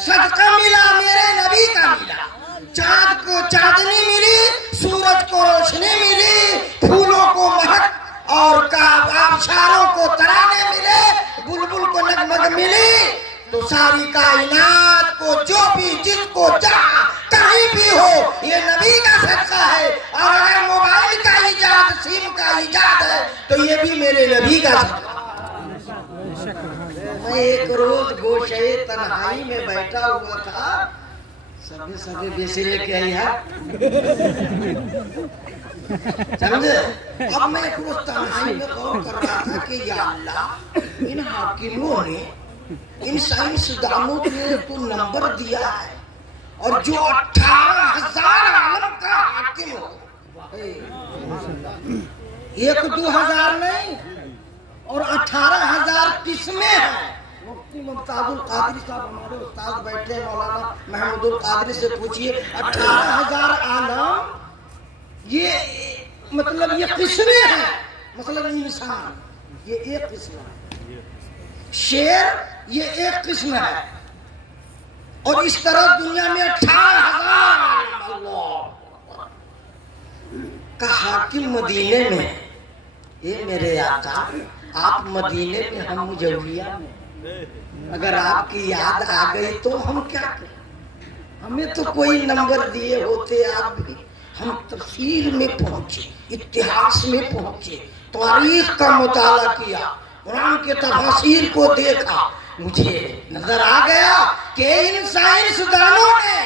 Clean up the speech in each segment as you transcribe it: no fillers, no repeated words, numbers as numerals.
सदका मिला मेरे नबी का मिला। चांद को चांदनी मिली, सूरज को रोशनी मिली, फूलों को महक और आबशारों को तराने मिले, बुलबुल को नगमग मिली। तो सारी कायनात को जो भी जिसको चाहा कहीं भी हो, ये नबी का सदका है। और अगर मोबाइल का इजाद, सिम का इजाद है, तो ये भी मेरे नबी का सदका। मैं एक रोज गोशे तन्हाई में बैठा हुआ था, सभी सभी बेसी लेके आई है, समझे। अब मैं एक रोज तन्हाई में गौर कर रहा था कि या अल्लाह, इन हाकिमों ने, इन साइंसदानों ने तो नंबर दिया है, और जो 18,000 आलम का हाकिम हो, 1-2 नहीं और 18,000 किस्में हैं। मुफ्ती मुमताजुल कादरी साहब हमारे उस्ताद बैठे, मौलाना महमूदुल कादरी से पूछिए, 18,000 आलम ये मतलब ये किस्में हैं। मतलब इंसान ये एक किस्म है, शेर ये एक किस्म है, और इस तरह दुनिया में 18,000 का हाकिम मदीने में। ये मेरे आका, आप मदीने में, हम मुजव्विया में। अगर आपकी याद आ गई तो हम क्या करें? हमें तो कोई नंबर दिए होते आप भी, हम तफसीर में पहुंचे, इतिहास में पहुंचे, तारीख का मुताला किया, कुरान के तफसीर को देखा। मुझे नजर आ गया कि इन साइंसदानों ने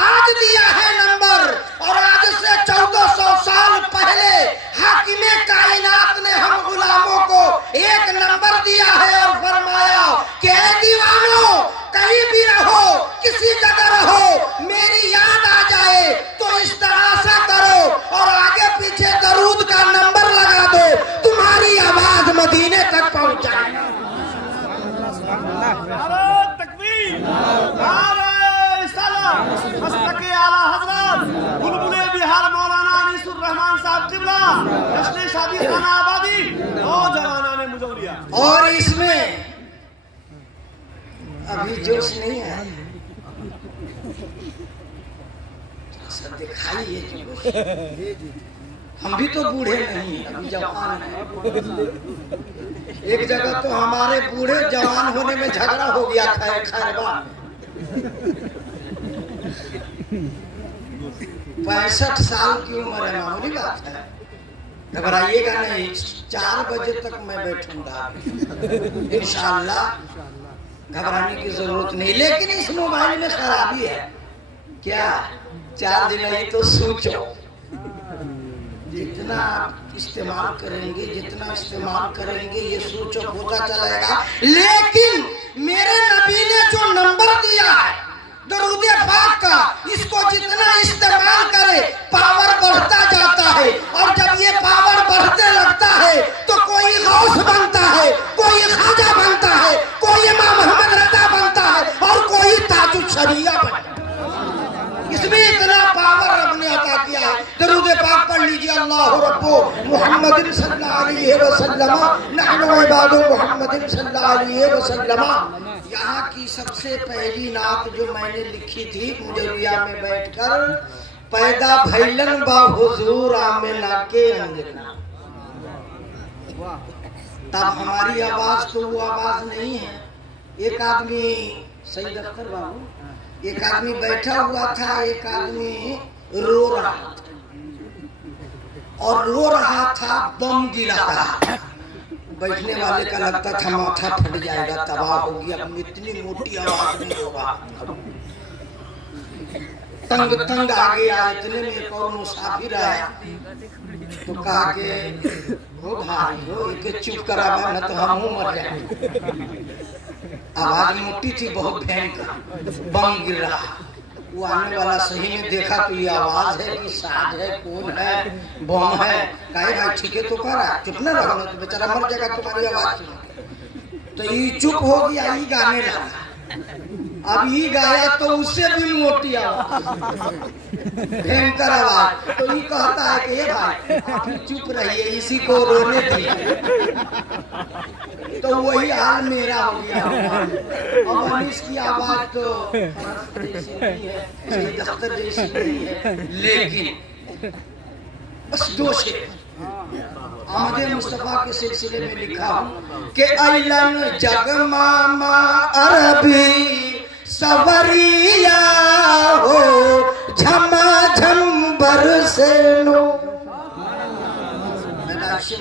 आज दिया है नंबर, और आज से 1400 साल पहले हाकिमे कायनात ने हम गुलामों को एक नंबर दिया है और फरमाया कि दीवानों, कहीं भी रहो, किसी जगह रहो, मेरी याद आ जाए तो इस तरह से करो और आगे पीछे दरूद का नंबर लगा दो, तुम्हारी आवाज मदीने तक पहुंच जाए। मस्तके आला हजरत बुलबुले बिहार मौलाना अनीसुर रहमान साहब किबला, जश्न शादी खाना आबादी, नौजवाना ने मुजौलिया। और इसमें अभी जोश नहीं है, दिखाइए जोश। हम भी तो बूढ़े नहीं, अभी जवान हैं। एक जगह तो हमारे बूढ़े जवान होने में झगड़ा हो गया, खैरवा 65 साल की उम्र है, मामूली बात है। घबराइएगा नहीं, 4 बजे तक मैं बैठूंगा इंशाअल्लाह, घबराने की जरूरत नहीं। लेकिन इस मोबाइल में खराबी है क्या? चार्ज नहीं तो सोचो, जितना इस्तेमाल करेंगे, जितना इस्तेमाल करेंगे, ये सोचो होता चलेगा। लेकिन मेरे नबी ने जो नंबर दिया है दरूद पाक का, इसको जितना इस्तेमाल करे पावर बढ़ता जाता है, और जब ये पावर बढ़ते लगता है तो कोई गौस बनता है, कोई खाजा बनता है, कोई इमाम मोहम्मद रजा बनता है, और कोई ताजुल शरिया बनता है। इसमें इतना पावर रब ने अता किया है। दरूद पाक पढ़ लीजिए, अल्लाह रब्बो मुहम्मदिन सल्लल्लाहु अलैहि वसल्लम, नहनु इबादु मुहम्मदिन सल्लल्लाहु अलैहि वसल्लम। यहाँ की सबसे पहली नात जो मैंने लिखी थी मुजव्विया में बैठकर, पैदा भैलन बा हुजूर आमिना के अंगना। तब हमारी आवाज तो वो आवाज नहीं है। एक आदमी, सईद अख्तर बाबू, एक आदमी बैठा हुआ था, एक आदमी रो रहा था, और रो रहा था बम गिरा रहा। बैठने वाले का लगता था माथा फट जाएगा, तबाह हो गया, इतनी मोटी आवाज नहीं होगा। तंग तंग आ गया। इतने में एक और मुसाफिर आया तो कहा कि हो भाई हो, एक चुप करावा न तो हम मर जाएंगे। आवाज मोटी थी, बहुत भयंकर, बम गिर रहा। वो आने वाला सही में देखा तो ये आवाज है कि साज है, कौन है, बम है। कहे भाई ठीक है तो करा, चुप न रहो तो बेचारा मर जाएगा तुम्हारी आवाज सुन। तो ये चुप हो गया, ये गाने लगा। अब ये गाया तो उससे भी मोटी आवाज, भयंकर आवाज। तो ये कहता है कि ये भाई आप चुप रहिए, इसी को रोने दिए। तो वही हाल मेरा हो गया। अब अनीस की आवाज तो जैसी नहीं है, दफ्तर जैसी नहीं है, लेकिन बस दो शेर आमदे मुस्तफा के सिलसिले में लिखा कि अलन जगमामा अरबी सवरिया हो झमाझम बरसे नो।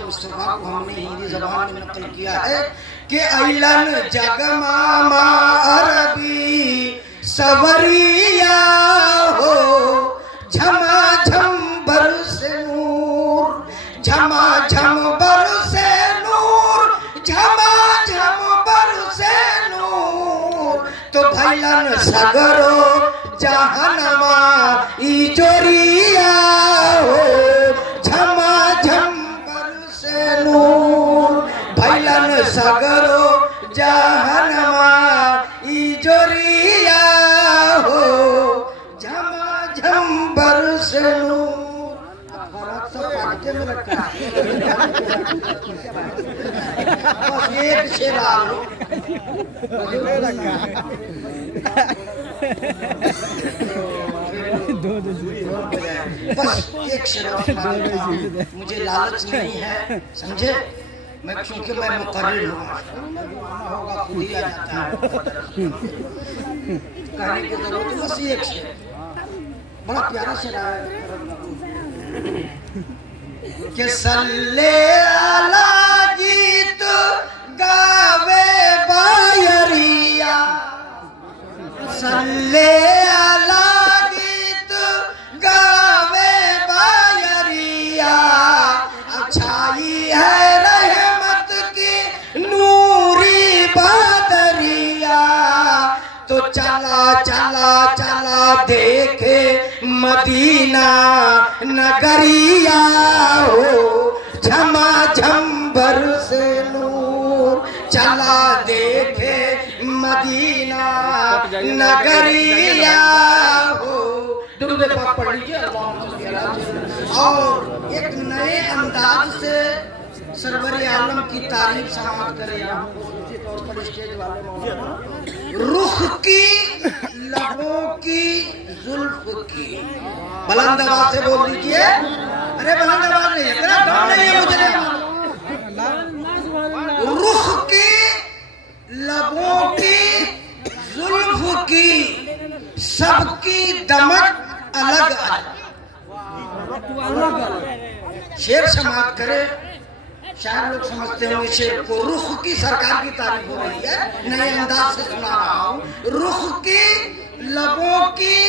मुस्तफा को हमने हिंदी जबान में नकल किया है कि अलन जगमामा अरबी सवरिया हो झमाझम बरसे नूर, झमाझम बरसे नूर, झमाझम बरसे नूर। तो भैलन सगरो जहनमा इजोरिया हो झमाझम बरसे नूर। भैलन सगरो जहनमा इजोरिया हो झमाझम बरसे नूर। में रखा बस एक शेर बस एक शेर। मुझे लालच नहीं है, समझे? मैं क्योंकि मैं मुकर्रिर हूँ, होगा खुद ही आ जाता है कहने की जरूरत। बस एक शेर, बड़ा प्यारा शेर है कि सल्ले अला गीत गावे बायरिया, सल्ले अला गीत गावे बायरिया। अच्छाई है रहमत की नूरी बादरिया। तो चला चला चला देखे मदीना नगरिया हो झमाझम बरसे नूर। चला देखे मदीना नगरिया हो। दुरूद पाक पढ़ लीजिए। और एक नए अंदाज से सरवर आलम की तारीफ समाप्त करें। स्टेज वाले रुख की, लबों की, जुल्फ की, बुलंद आवाज से बोल दीजिए। अरे बुलंद आवाज नहीं है, तेरा दम नहीं है मुझे। रुख की, लबों की, जुल्फ की, सबकी दमक अलग अलग। शेर समाप्त करे। शायद लोग समझते होंगे शेर को रुख की सरकार की तारीफ हो रही है, नए अंदाज से सुना रहा हूँ। रुख की, लबों की,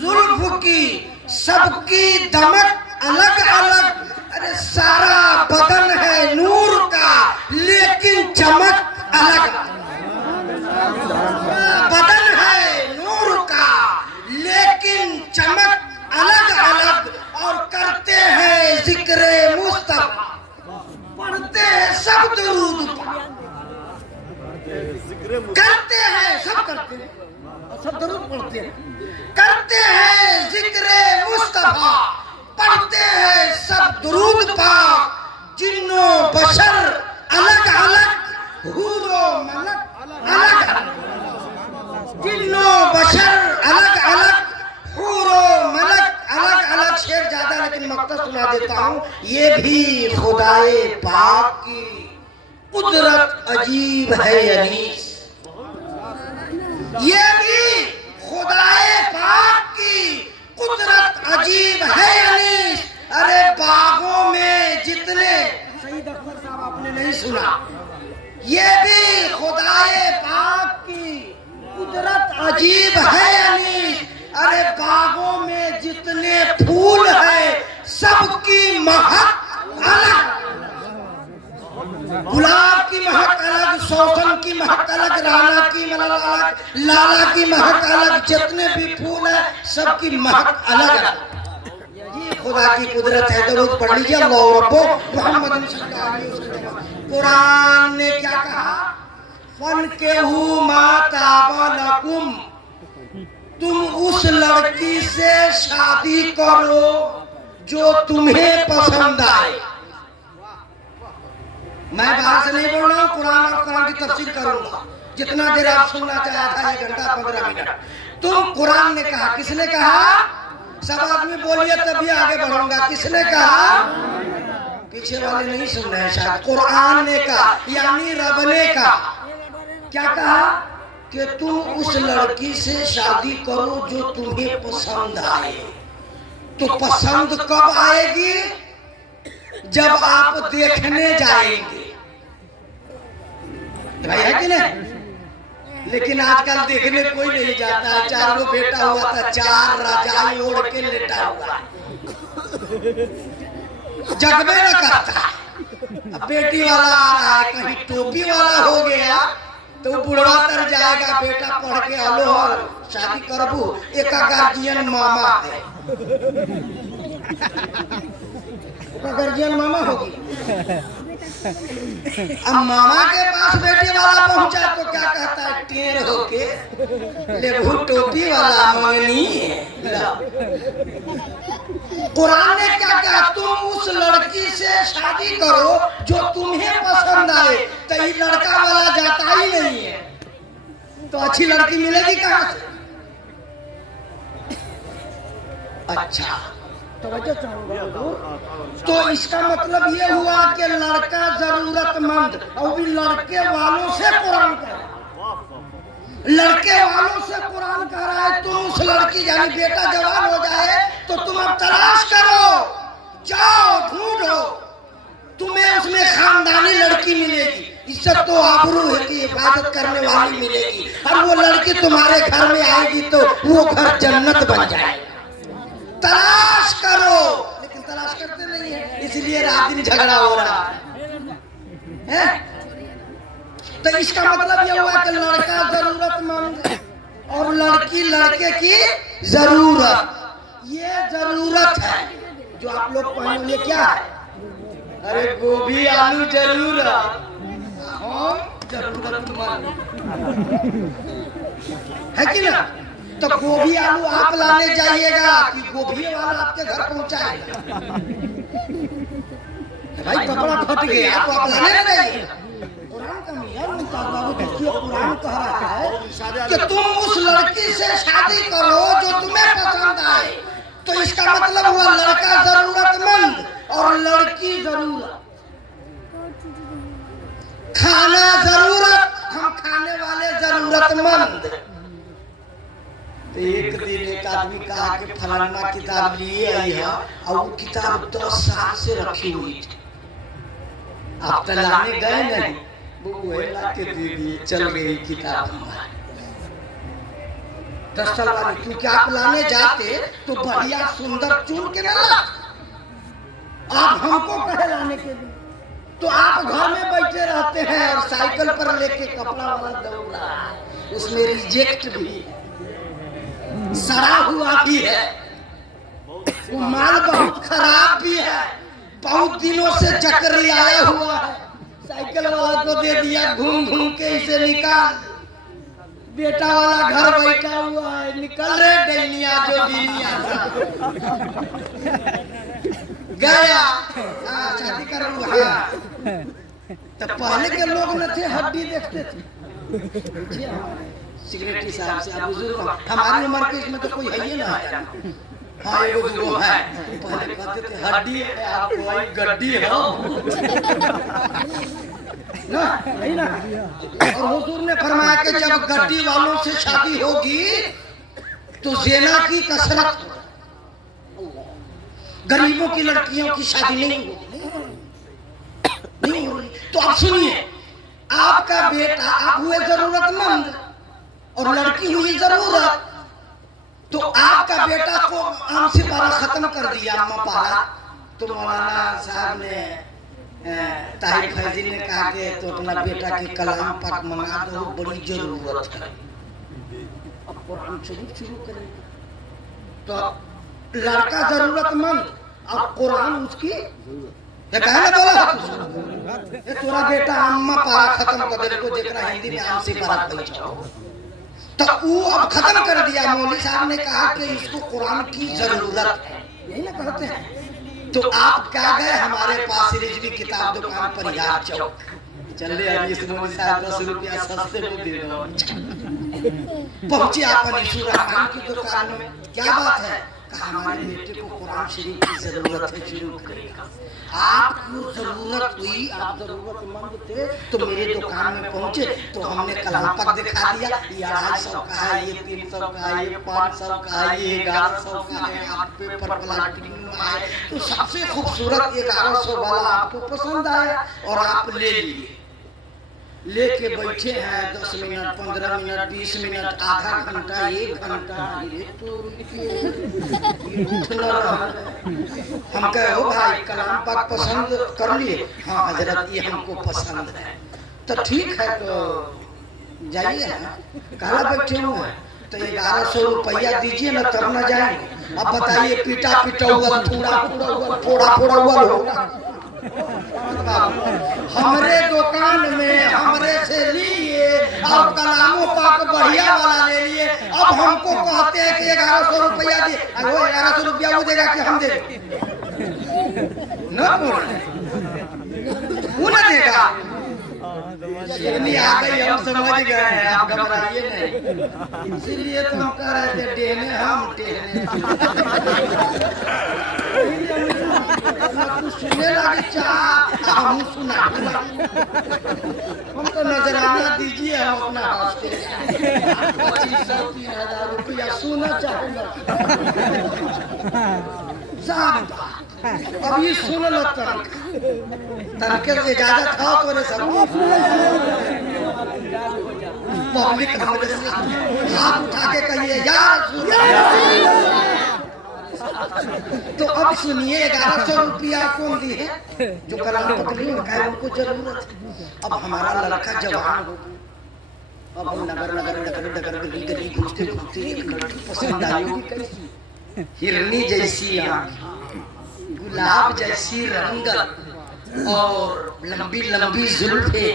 जुल्फ की, सबकी दमक अलग अलग। अरे सारा बदन है नूर का लेकिन चमक अलग। बदन है नूर का लेकिन चमक अलग अलग। और करते हैं जिक्रे मुस्तफा, पढ़ते हैं सब दुरूद, करते हैं सब करते हैं सब दुरूद पढ़ते हैं। करते हैं जिक्रे मुस्तफा, पढ़ते हैं सब दुरूद पाक। जिन्नो बशर अलग अलग, हूरो मलक अलग अलग। जिन्नो बशर अलग अलग, हूरो मलक अलग अलग। शेर ज्यादा लेकिन मकसद सुना देता हूँ। ये भी खुदाए पाक की कुदरत अजीब है अनीस। ये भी खुदाए पाक की कुदरत अजीब है अनीस। अरे बागों में जितने, सईद अकबर साहब आपने नहीं सुना। ये भी खुदाए पाक की कुदरत अजीब है अनीस। अरे बागों में जितने फूल है सबकी महक अलग। गुलाब की महक अलग, सौसन की महक अलग, राना की अलग, लाला की महक अलग। जितने भी फूल है सबकी महक अलग अलग। ये खुदा की कुदरत है। दरूद पढ़ लीजिए। अल्लाहु रब्बो मुहम्मद सल्लल्लाहु अलैहि वसल्लम। कुरान ने क्या कहा? फन के हु माताबलकुम तुम उस लड़की से शादी करो जो तुम्हें पसंद आए। मैं बाहर से नहीं बोल रहा हूँ, कुरान और कुरान की तफसीर करूंगा। जितना देर आप सुनना चाहे, आधा 1 घंटा 15 मिनट। तुम कुरान ने कहा, किसने कहा? सब आदमी बोलिए तभी आगे बढ़ूंगा। किसने कहा? पीछे वाले नहीं सुन रहे हैं शायद। कुरान ने कहा, यानी रब ने कहा। क्या कहा? कि तुम उस लड़की से शादी करो जो तुम्हें पसंद आए। तो पसंद कब आएगी? जब आप देखने जाएंगे। भाई है कि नहीं? लेकिन आजकल देखने कोई नहीं जाता है। 4 गो बेटा हुआ था, 4 रजाई ओढ़ के लेटा हुआ, जगबे न करता। अब बेटी वाला आ रहा है, कहीं टोपी वाला हो गया तो बुढ़वा तर जाएगा। बेटा पढ़ के आलो और शादी करबू। एक गार्जियन मामा है, गार्जियन मामा होगी। अब मामा के पास बेटी वाला पहुंचा तो क्या कहता है? टेर होके लेबू टोपी वाला मंगनी है। कुरान ने क्या कहा? तुम उस लड़की से शादी करो जो तुम्हें पसंद आए। तो ये लड़का वाला जाता ही नहीं है, तो अच्छी लड़की मिलेगी कहां से? अच्छा, तो इसका मतलब ये हुआ कि लड़का जरूरतमंद, और भी लड़के वालों से कुरान कह रहा है। लड़के वालों से कुरान कह रहा है तुम उस लड़की, यानी बेटा जवान हो जाए तो तुम अब तलाश करो, जाओ ढूंढो, तुम्हें उसमें खानदानी लड़की मिलेगी। इज्जत तो आबरू है कि इबादत करने वाली मिलेगी। और वो लड़की तुम्हारे घर में आएगी तो वो घर जन्नत बन जाएगा। तलाश करो, लेकिन तलाश करते नहीं है, इसलिए रात दिन झगड़ा हो रहा है। तो इसका मतलब ये हुआ कि लड़का जरूरतमंद और लड़की लड़के की जरूरत। ये जरूरत है जो आप लोग पहले, ये क्या है? अरे गोभी आलू जरूरत, जरूरतमंद है कि ना? तो गोभी आलू आप लाने जाइएगा कि गोभी वाला आपके घर पहुंचाएगा? भाई कपड़ा फट गया तो आप लाने ना जाइए। कुरान का कुरान कह रहा है कि तुम उस लड़की से शादी करो जो तुम्हें पसंद आए। तो इसका मतलब हुआ लड़का जरूरतमंद और लड़की जरूरत। खाना जरूरत, हम खाने वाले जरूरतमंद। एक दिन एक आदमी कहा कि फलाना किताब लिए आई है, और वो किताब 10 साल से रखी हुई थी। आप तो लाने गए नहीं, वो लाके दे दिए, चल गई किताब हमारी 10 साल वाली। क्योंकि आप लाने जाते तो बढ़िया सुंदर चुन के ना लाते, आप हमको कहे लाने के लिए। तो आप घर में बैठे रहते हैं और साइकिल पर लेके कपड़ा वाला दौड़ रहा है, उसमें रिजेक्ट भी, सड़ा हुआ भी है, वो माल बहुत खराब भी है, बहुत दिनों से चक्री आया हुआ है। साइकिल वाला को दे दिया, घूम घूम के इसे निकाल। बेटा वाला घर बैठा हुआ है, निकल रहे डैनिया जो दिनिया गया। शादी करूंगा। तो पहले के लोग न थे, हड्डी देखते थे। सिगरेटी साहब से आप बुजुर्ग, हमारी उम्र के इसमें तो कोई है ही ना। हाँ एगो दूगो है। पहले कहते थे हड्डी है, आप कोई गड्डी हो ना, नहीं ना। और हुजूर ने फरमाया कि जब गड्डी वालों से शादी होगी तो ज़िना की कसरत, गरीबों की लड़कियों की शादी नहीं होगी। तो आप सुनिए, आपका बेटा, आप हुए जरूरतमंद और लड़की हुई जरूरत। तो आपका बेटा को आम से पारा खत्म कर दिया, अम्मा पारा। तो मौलाना साहब ने, ताहिर फैजी ने कहा कि तो अपना बेटा के कलाम पाक मंगा दो, बड़ी जरूरत है। अब कुरान शरीफ शुरू करें तो लड़का जरूरतमंद और कुरान उसकी तोरा बेटा अम्मा पारा खत्म कर दे को, जेकरा हिंदी में आम से पारा पहुंचाओ। तो वो अब खत्म कर दिया। मौलवी साहब ने कहा कि इसको कुरान की जरूरत है, यही ना कहते हैं। तो आप क्या गए हमारे पास रिजवी किताब दुकान पर यार चौक, चले अभी इस मौलवी साहब 10 रुपया सस्ते में दे दो। पहुंचे आप अनीसुर रहमान की दुकान में, क्या बात है? कहा हमारे बेटे को कुरान शरीफ की जरूरत है, शुरू करेगा। आपको जरूरत हुई, आप जरूरतमंद थे तो मेरे दुकान में पहुंचे तो हमने कलाम पाक दिखा दिया। ये 250 का है, ये 300 का है, ये 500 का है, ये 1100 का है, आप पेपर प्लास्टिक में आए तो सबसे खूबसूरत 1100 वाला आपको पसंद आया और आप ले लिए। लेके बैठे हैं 10 मिनट, 15 मिनट, 20 मिनट, आधा घंटा, 1 घंटा, हम कहे हो भाई कलाम पाक पसंद कर लिए? हाँ हजरत ये हमको पसंद है। तो ठीक है तो जाइए ना, कहाँ बैठे हुए हैं? तो 1100 रुपया दीजिए ना तब ना जाएंगे। अब बताइए पीटा पीटा हुआ, थोड़ा हुआ, फोड़ा हुआ होगा। हमरे दुकान में हमरे से लिए और कलामो पाक बढ़िया वाला ले लिए। अब हमको कहते हैं कि 1100 रुपया दे, वो 1100 रुपया वो देगा कि हम दे? वो ना देगा। इसीलिए आ गई, हम समझ गए, आप घबराइए नहीं। इसीलिए तो हम कह रहे थे देने हम देने सुनने लगे चाह हम सुना। हम तो नजराना दीजिए, हम अपना हंसते 2500-3000 रुपया सुना चाहूंगा। अभी सुन लो तनके से इजाजत हो तो सब पब्लिक हमरे से हाथ उठा के कहिए यार। तो अब सुनिए 1100 रुपया कौन दिए? जो कलाम पकड़ी उनका उनको जरूरत है। अब हमारा लड़का जवान हो, अब हम नगर गली घूमते एक लड़की पसंद आई होगी, कैसी हिरनी जैसी आँख, गुलाब जैसी रंगत और लंबी लंबी जुल्फे,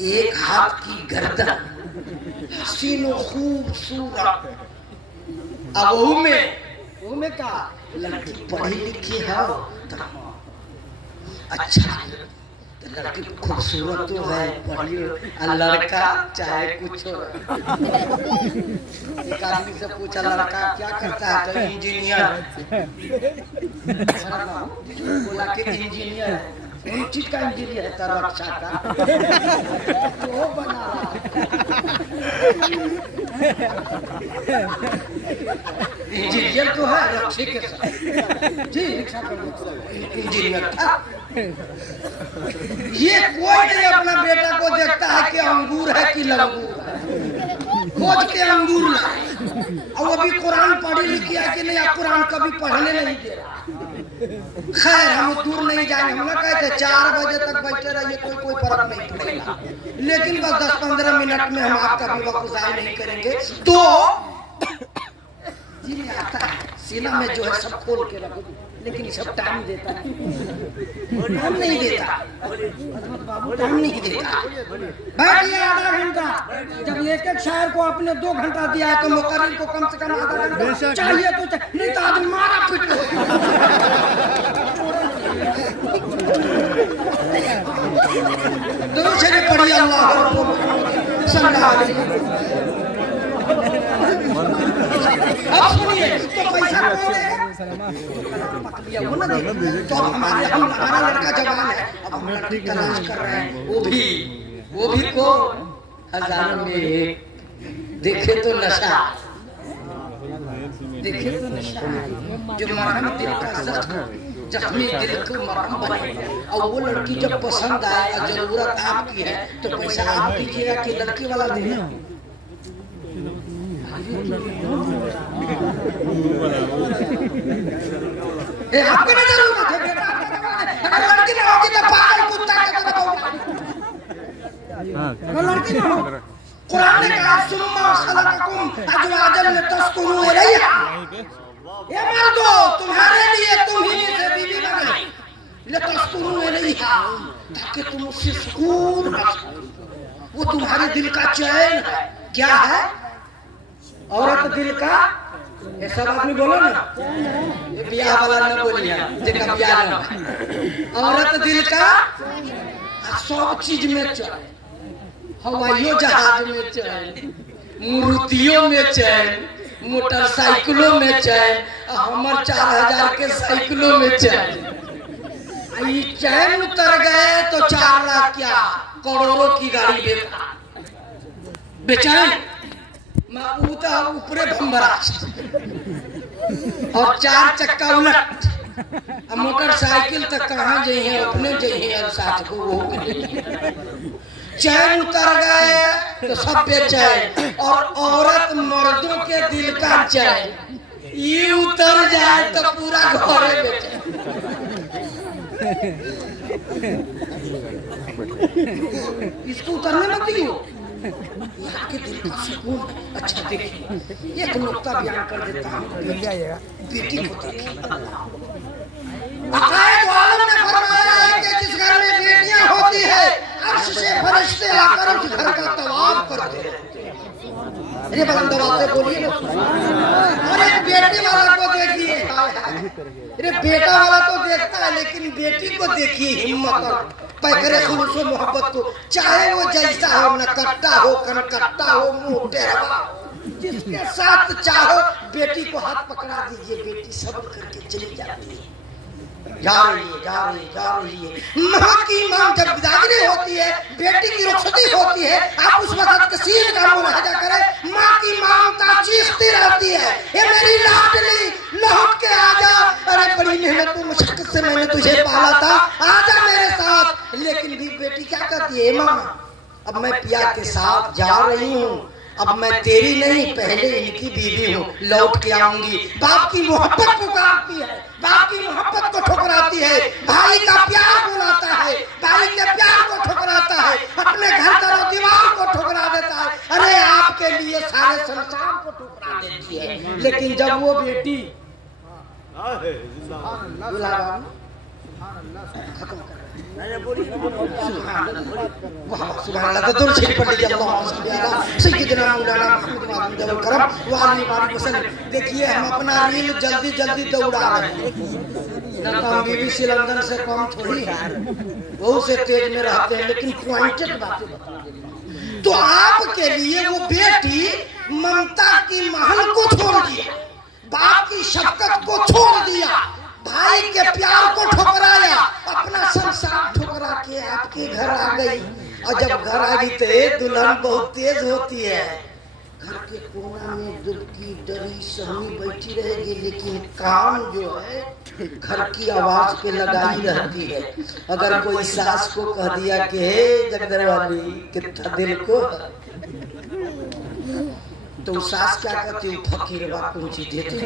एक हाथ की गर्दन, हसीन खूबसूरत। अब वो में का लड़की पढ़ी लिखी है तो अच्छा, तो लड़की खूबसूरत तो है, पढ़ी, लड़का चाहे कुछ हो। एक आदमी से पूछा लड़का क्या करता है? तो इंजीनियर। बोला कि इंजीनियर है, कौन चीज का इंजीनियर है? तो रक्षा का। वो बना इंजीनियर तो है रक्षे के साथ जी, इंजीनियर था। ये कोई नहीं अपना बेटा को देखता है कि अंगूर है कि लंगूर है, खोज के अंगूर लाए। और वो भी कुरान पढ़ी लिखी है कि नहीं, आप कुरान कभी पढ़ने नहीं दे रहा। खैर हम दूर नहीं जाएंगे, हम ना कहते 4 बजे तक बैठे रहिए, कोई फर्क नहीं पड़ेगा, लेकिन बस 10-15 मिनट में हम आपका भी वक़्त नहीं करेंगे। तो जी आता है सीना में जो है सब खोल के रखो, लेकिन सब टाइम देता है, टाइम नहीं देता बाबू, टाइम नहीं देता। बैठिए आधा घंटा, जब एक शायर को आपने 2 घंटा दिया है तो मुकर्रिर को कम से कम आधा घंटा चाहिए। तो नहीं तो आदमी मारा पीट। दूसरे पढ़िए अल्लाह अब सुनिए तो पैसा तो हमारा लड़का जवान है, अब हम लड़की तलाश कर रहे हैं, वो भी को 1000 में एक। देखे तो नशा जो मरहम दिल का जख्मी दिल को मरहम बने। और वो लड़की जब पसंद आए और जरूरत आपकी है तो पैसा आप दीजिएगा कि लड़की वाला देगा? आपको नहीं जरूरत है, अगर लड़की ना होगी तो पागल कुत्ता के तरह होगा। लड़की ना हो, कुरान ने कहा सुम्मा खलक़कुम अज़वाजन लितस्कुनू इलैहा। ये मर्दो तुम्हारे लिए तुम ही से बीवी बनाई, लितस्कुनू इलैहा, ताकि तुम उससे सुकून, वो तुम्हारे दिल का चैन है। क्या है? औरत दिल का, ये सब आदमी बोलो ना, ये ब्याह वाला ना बोलिए, जिनका ब्याह ना। औरत दिल का सब चीज में चैन, हवाइयों जहाज में चैन, मूर्तियों में चैन, मोटरसाइकिलों में चैन, हमर 4000 के साइकिलों में चैन। ये चैन उतर गए तो 4 लाख क्या करोड़ों की गाड़ी बेचैन, ऊपरे भंबरा और 4 चक्का उलट, मोटरसाइकिल तक कहाँ जाइए, अपने जाइए साथ को वो। चैन उतर गए तो सब बेचैन, और औरत मर्दों के दिल का चैन ये उतर जाए तो पूरा घर बेचैन। इसको उतरने मत दियो, आपके दिल का सुकून। अच्छा देखिए, एक नुक्ता बयान कर देता हूँ, बेटी को देखिए। अकायद आलम ने फरमाया है कि जिस घर में बेटियां होती है, अर्श से फरिश्ते आकर उस घर का तवाफ करते हैं। अरे बलंदवा से बोलिए ना। और एक बेटी वाला को देखिए, अरे बेटा वाला तो देखता है, लेकिन बेटी को देखिए हिम्मत और पैकरे खुलूस और मोहब्बत को। चाहे वो जैसा हो, न कट्टा हो, कनकट्टा हो, मोटे हो, जिसके साथ चाहो बेटी को हाथ पकड़ा दीजिए, बेटी सब्र करके चली जाती है। जा रही है। माँ की मांग जब बिदागरी होती है, बेटी की रुखसती होती है, आप उस वक्त कसीर का मुलाहजा करें। माँ की मांग का चीखती रहती है, ये मेरी लाडली लौट के आजा, अरे बड़ी मेहनत और मुशक्कत से मैंने तुझे पाला था, आजा मेरे साथ। लेकिन भी बेटी क्या कहती है, माँ अब मैं पिया के साथ जा रही हूँ, अब मैं तेरी नहीं पहले इनकी बीवी हूँ, लौट के आऊंगी। बाप की मोहब्बत पुकारती है, बाप की मोहब्बत को ठुकराती है, भाई का प्यार बुलाता है, भाई के प्यार को ठुकराता है, अपने घर का दीवार को ठुकरा देता है, अरे आपके लिए सारे संसार को ठुकरा देती है। लेकिन जब वो बेटी देखिए, हम अपना रील जल्दी जल्दी दौड़ा रहे हैं, BBC लंदन से कम थोड़ी है, बहुत से तेज में रहते हैं, लेकिन पॉइंटेड बातें बताएंगे। तो आपके लिए वो बेटी ममता की महल को छोड़ दिया, बाप की शफकत को छोड़ दिया, भाई के प्यार को ठुकराया, अपना संसार ठुकरा के आपके घर आ गई। और जब घर आ गई तो दुल्हन बहुत तेज होती है, घर के कोना में दुबकी डरी सहमी बैठी रहेगी, लेकिन काम जो है घर की आवाज पे लगाई रहती है। अगर कोई सास को कह दिया कि हे जगदर वाली कितना दिल को, तो सास क्या कहती है, फकीर बात पहुंची देती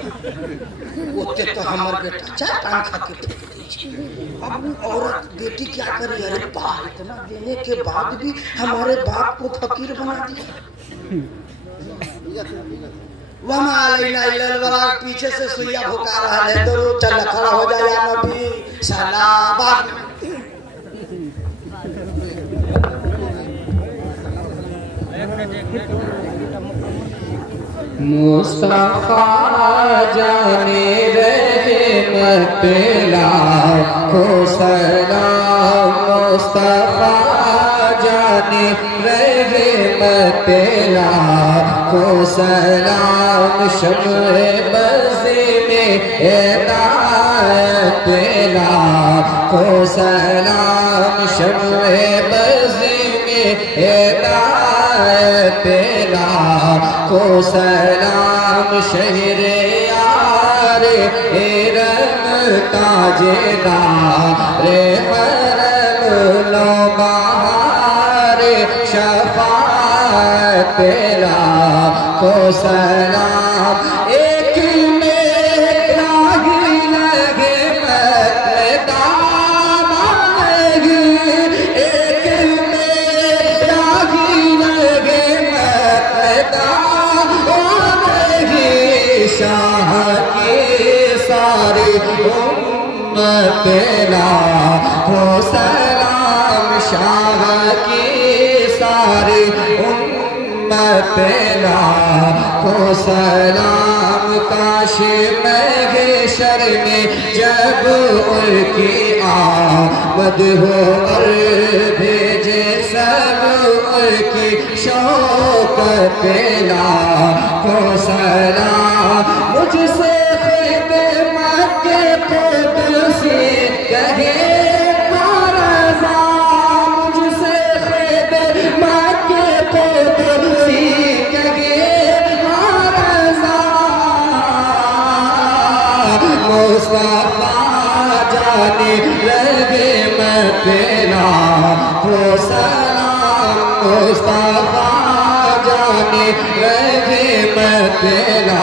ओते तो हमार बेटा चाय पान खा के फेंक दीजिए। अब औरत बेटी क्या करी, अरे बाप इतना देने के बाद भी हमारे बाप को फकीर बना दिया। वहाँ पीछे से सुइया भुका रहा है, तो चल खड़ा हो जाए या नबी साला बाप। मुस्तफा जाने रहमत लाखों सलाम, मुस्तफा जाने रहमत लाखों सलाम, शम्ए बज़्म में हिदायत लाखों सलाम, शम्ए बज़्म में हिदायत लाखों सलाम, शहरे यारे रम ताजदार हरम लो बहारे शफाअत लाखों सलाम। एक लाखों सलाम, शाह की सारी उम्मत को सलाम। काश महशर में जब उनकी आमद हो और भेजे सब उनकी शौकत को सलाम। मुझसे खिदमत के कुदसी कहे रज़ा, मुझसे खिदमत के कुदसी कहे रज़ा। मुस्तफा जाने लगे मदीना को सलाम। मुस्तफा जाने लगे मदीना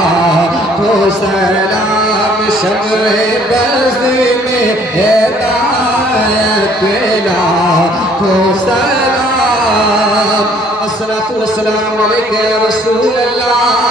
को सलाम। शम्ए बज़ में हिदायत को सलाम। अस्सलातु वस्सलामु अलैका या रसूल अल्लाह।